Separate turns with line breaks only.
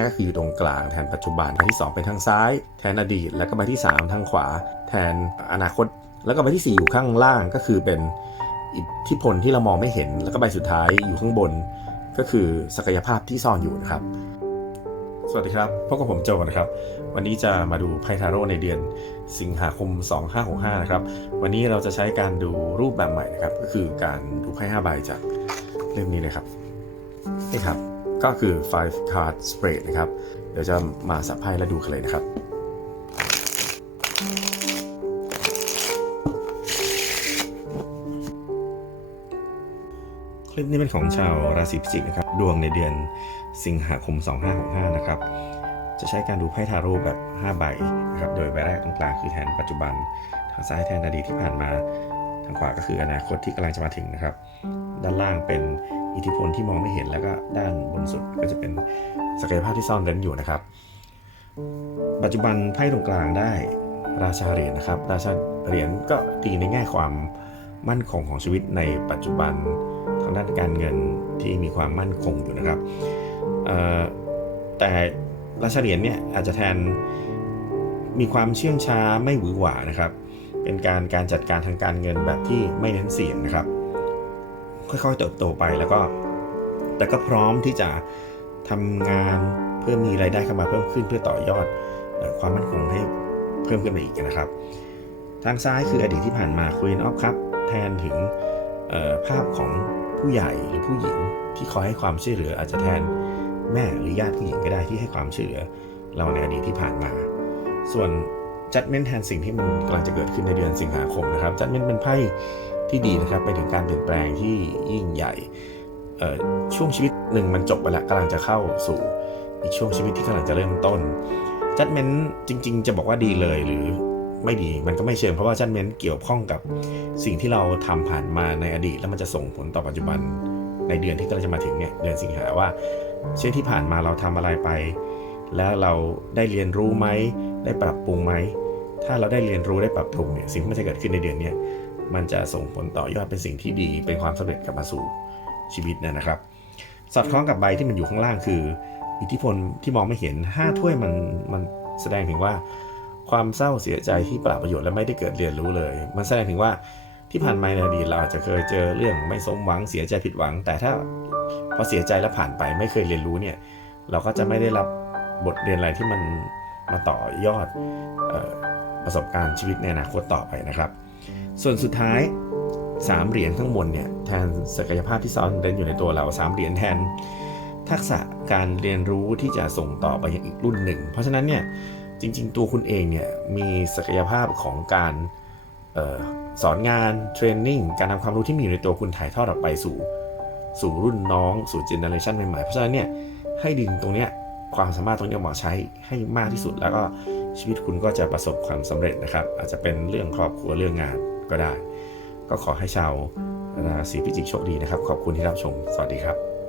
กก็คืออยู่ตรงกลางแทนปัจจุบันใบที่ 2 เป็นทางซ้าย แทนอดีต แล้วก็ใบที่ 3 ทางขวา แทนอนาคต แล้วก็ใบที่ 4 อยู่ข้างล่างก็คือเป็นอิทธิพลที่เรามองไม่เห็น แล้วก็ใบสุดท้ายอยู่ข้างบน ก็คือศักยภาพที่ซ่อนอยู่นะครับ
สวัสดีครับพบกับผมโจนะครับ วันนี้จะมาดูไพ่ทาโร่ในเดือนสิงหาคม 2565 นะครับ วันนี้เราจะใช้การดูรูปแบบใหม่นะครับ ก็คือการดูไพ่5ใบจากเล่มนี้เลยครับนี่ครับ ก็คือ five card spread นะครับ เดี๋ยวจะมาสับไพ่และดูกันเลยนะครับคลิปนี้เป็นของชาวราศีพิจิกนะครับ ดวงในเดือนสิงหาคม 2565 นะครับ จะใช้การดูไพ่ทาโร่แบบ 5 ใบนะครับ โดยใบแรกตรงกลางคือแทนปัจจุบัน ทางซ้ายแทนอดีตที่ผ่านมา ทางขวาก็คืออนาคตที่กำลังจะมาถึงนะครับ ด้านล่างเป็น อิทธิพลที่มองไม่เห็นแล้วก็ด้านบนสุดก็จะเป็นศักยภาพที่ซ่อนเร้นอยู่นะครับ ปัจจุบันไพ่ตรงกลางได้ราชาเหรียญนะครับ ราชาเหรียญก็ดีในแง่ความมั่นคงของชีวิตในปัจจุบันทางด้านการเงินที่มีความมั่นคงอยู่นะครับแต่ราชาเหรียญเนี่ยอาจจะแทนมีความเชื่องช้าไม่หวือหวานะครับ เป็นการการจัดการทางการเงินแบบที่ไม่เน้นเสี่ยงนะครับ ค่อยๆเติบโตไปแล้วก็ แต่ก็พร้อมที่จะทำงานเพื่อมีรายได้เข้ามาเพิ่มขึ้นเพื่อต่อยอดความมั่นคงให้เพิ่มขึ้นไปอีกนะครับ ทางซ้ายคืออดีตที่ผ่านมา Queen of Cup แทนถึงภาพของผู้ใหญ่หรือผู้หญิงที่คอยให้ความช่วยเหลืออาจจะแทนแม่หรือญาติผู้หญิงก็ได้ที่ให้ความช่วยเหลือเราในอดีตที่ผ่านมา ส่วน judgment แทนสิ่งที่มันกำลังจะเกิดขึ้นในเดือนสิงหาคมนะครับ judgment เป็นไพ่ ที่ดีนะครับไปถึงการเปลี่ยนแปลงที่ยิ่งใหญ่ช่วงชีวิตหนึ่งมันจบไปแล้วกำลังจะเข้าสู่อีกช่วงชีวิตที่กำลังจะเริ่มต้น judgment จริง ๆ จะบอกว่าดีเลยหรือไม่ดีมันก็ไม่เชิงเพราะว่า judgment เกี่ยวข้องกับสิ่งที่เราทำผ่านมาในอดีต แล้วมันจะส่งผลต่อปัจจุบันในเดือนที่กำลังจะมาถึงเนี่ยเดือนสิงหาว่า เช่นที่ผ่านมาเราทำอะไรไป แล้วเราได้เรียนรู้ไหมได้ปรับปรุงไหมถ้าเราได้เรียนรู้ได้ปรับปรุงเนี่ยสิ่งที่มันจะเกิดขึ้นในเดือนเนี้ย มันจะส่งผลต่อยอดเป็นสิ่งที่ดีเป็นความสำเร็จกลับมาสู่ชีวิตเนยนะครับ สอดคล้องกับใบที่มันอยู่ข้างล่างคือ อิทธิพลที่มองไม่เห็นห้าถ้วยมันมันแสดงถึงว่า ความเศร้าเสียใจที่เปล่าประโยชน์และไม่ได้เกิดเรียนรู้เลย มันแสดงถึงว่าที่ผ่านมาในอดีตเราอาจจะเคยเจอเรื่องไม่สมหวังเสียใจผิดหวัง แต่ถ้าพอเสียใจแล้วผ่านไปไม่เคยเรียนรู้เนี่ยเราก็จะไม่ได้รับบทเรียนอะไรที่มันมาต่อยอดออประสบการณ์ชีวิตในอนาคตต่อไปนะครับ ส่วนสุดท้าย 3 เหรียญข้างบนเนี่ยแทนศักยภาพที่ซ่อนเร้นอยู่ในตัวเรา 3 เหรียญแทนทักษะการเรียนรู้ที่จะส่งต่อไปยังอีกรุ่นหนึ่ง เพราะฉะนั้นเนี่ยจริง ๆ ตัวคุณเองเนี่ยมีศักยภาพของการออสอนงานเทรนนิ่งการทำความรู้ที่มีอยู่ในตัวคุณถ่ายทอดออกไปสู่ สู่รุ่นน้องสู่เจเนอเรชันใหม่ๆ เพราะฉะนั้นเนี่ยให้ดึงตรงเนี้ยความสามารถตรงนี้ยมาใช้ให้มากที่สุดแล้วก็ชีวิตคุณก็จะประสบความสำเร็จนะครับ อาจจะเป็นเรื่องครอบครัวเรื่องงาน ก็ได้ ก็ขอให้ชาวราศีพิจิกโชคดีนะครับ ขอบคุณที่รับชม สวัสดีครับ